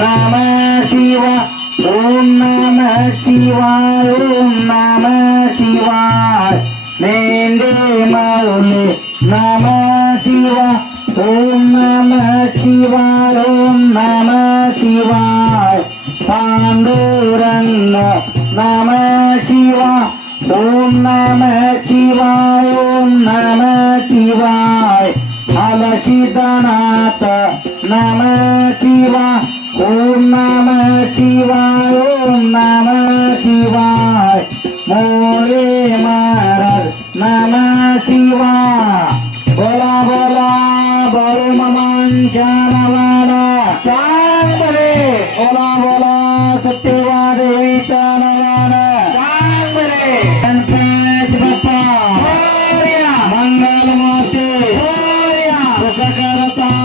நம சிவா ஓம் நம சிவாய் ஓம் நம சிவாய் നേന്റെ മൗലി നമ ശിവ ഓം നമ ശിവായ ഓം നമ ശിവായ പാണ്ഡൂരങ്ങ നമ ശിവ ഓം നമ ശിവായ ഓം നമ ശിവായ അലശിതനാഥ നമ शिवा ओम नम शिवाय ओम नम शिवाय। मोरे महाराज नम शिवा। बोला बोला बळू मामांच्या नावाला। काय बरे। बोला बोला सत्यवा देवीच्या नावाला। काय बरे। गणपती बाप्पा मंगल मूर्ती करता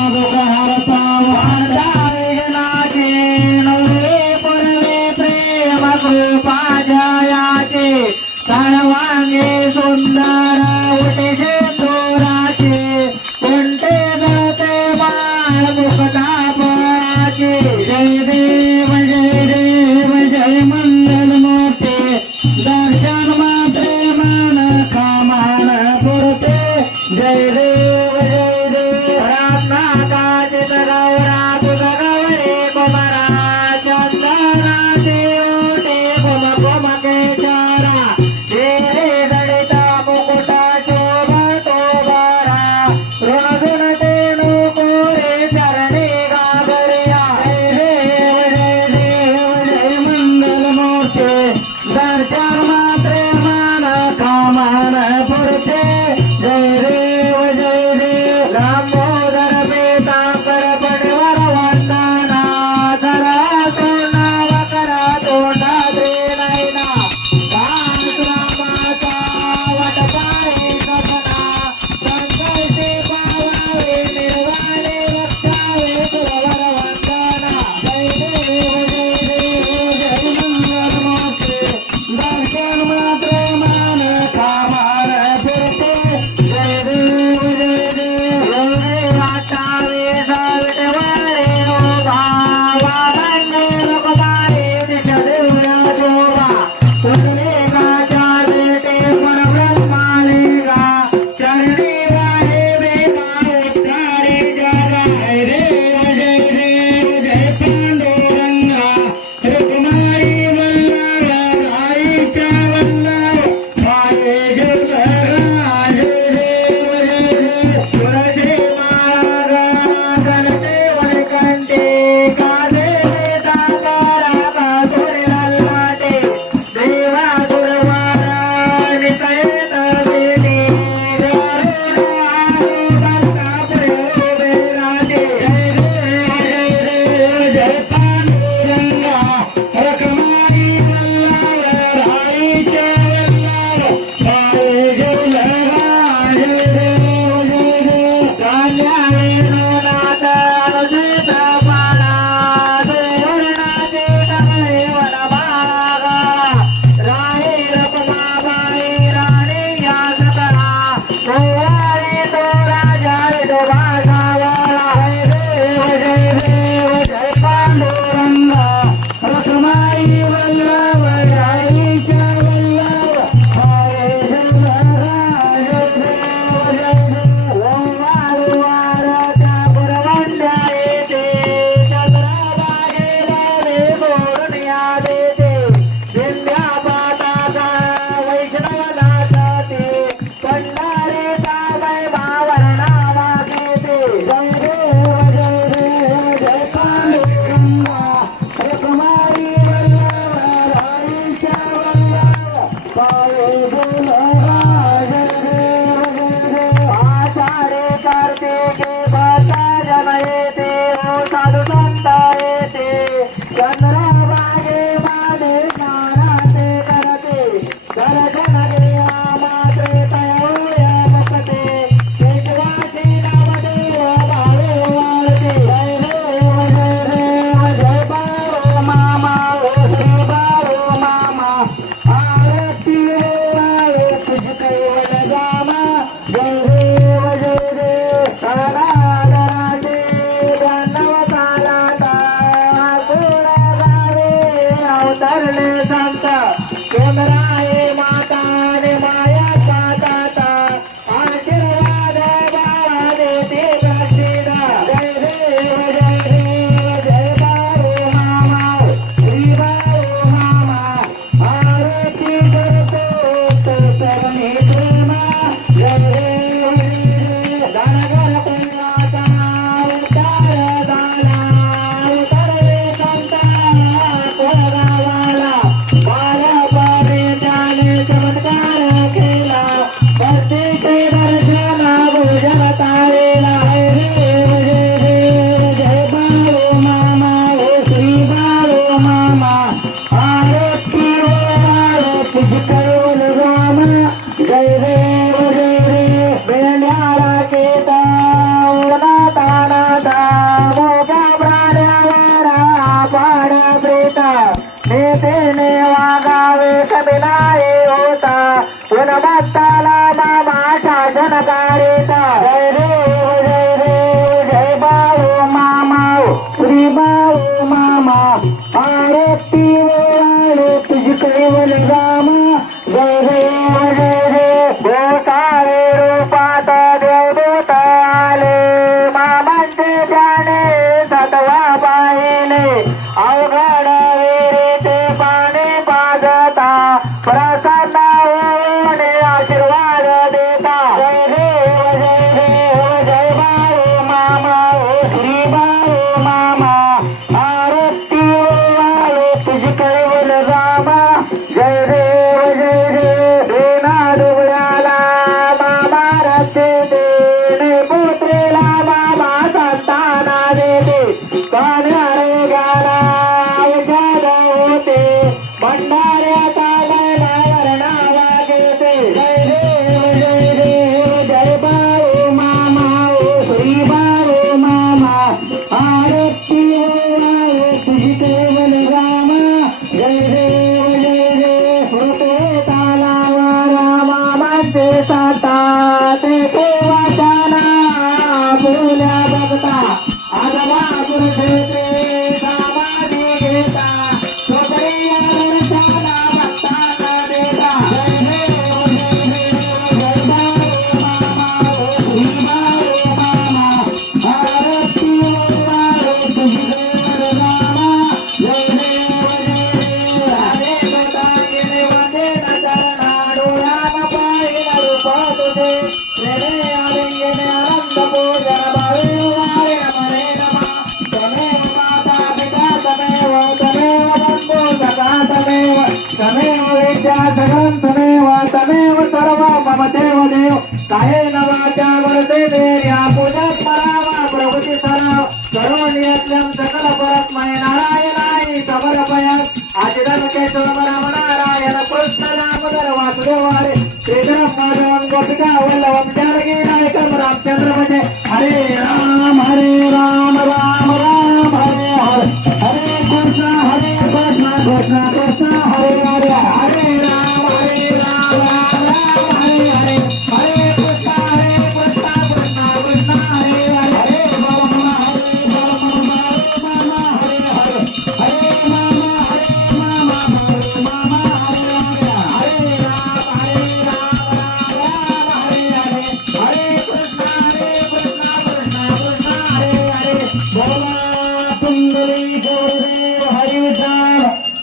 మామా తమేవ తమేవ విద్యా సగం తమేవ తమేవ సర్వ మమ దేవ దేవ కాయేన వాచా వరతే దేవ్యా పూజా పరామ ప్రకృతి సరావ సర్వనియత్యం సకల పరత్మయ నారాయణాయ సమర్పయ అచిదం హరే రామ హరే రామ सुंदरी गुरुदेव हरिदाम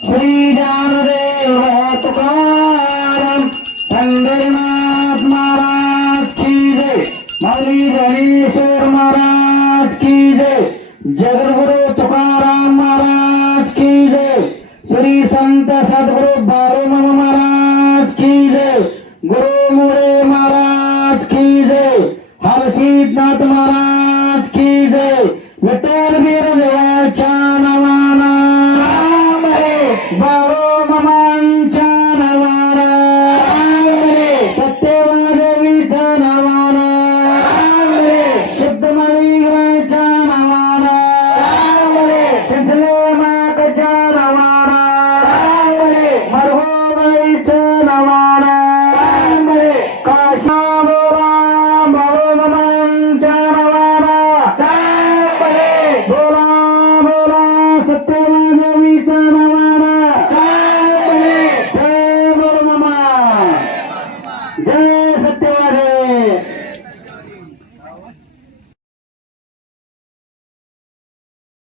श्री जानदेव तुकाराम पंडरीनाथ महाराज की जय मौली गणेश्वर महाराज की जय जगदगुरु तुकाराम महाराज की श्री संत सदगुरु बारो महाराज की जय गुरु मुरे महाराज की जय हरसिद्धनाथ महाराज की जय।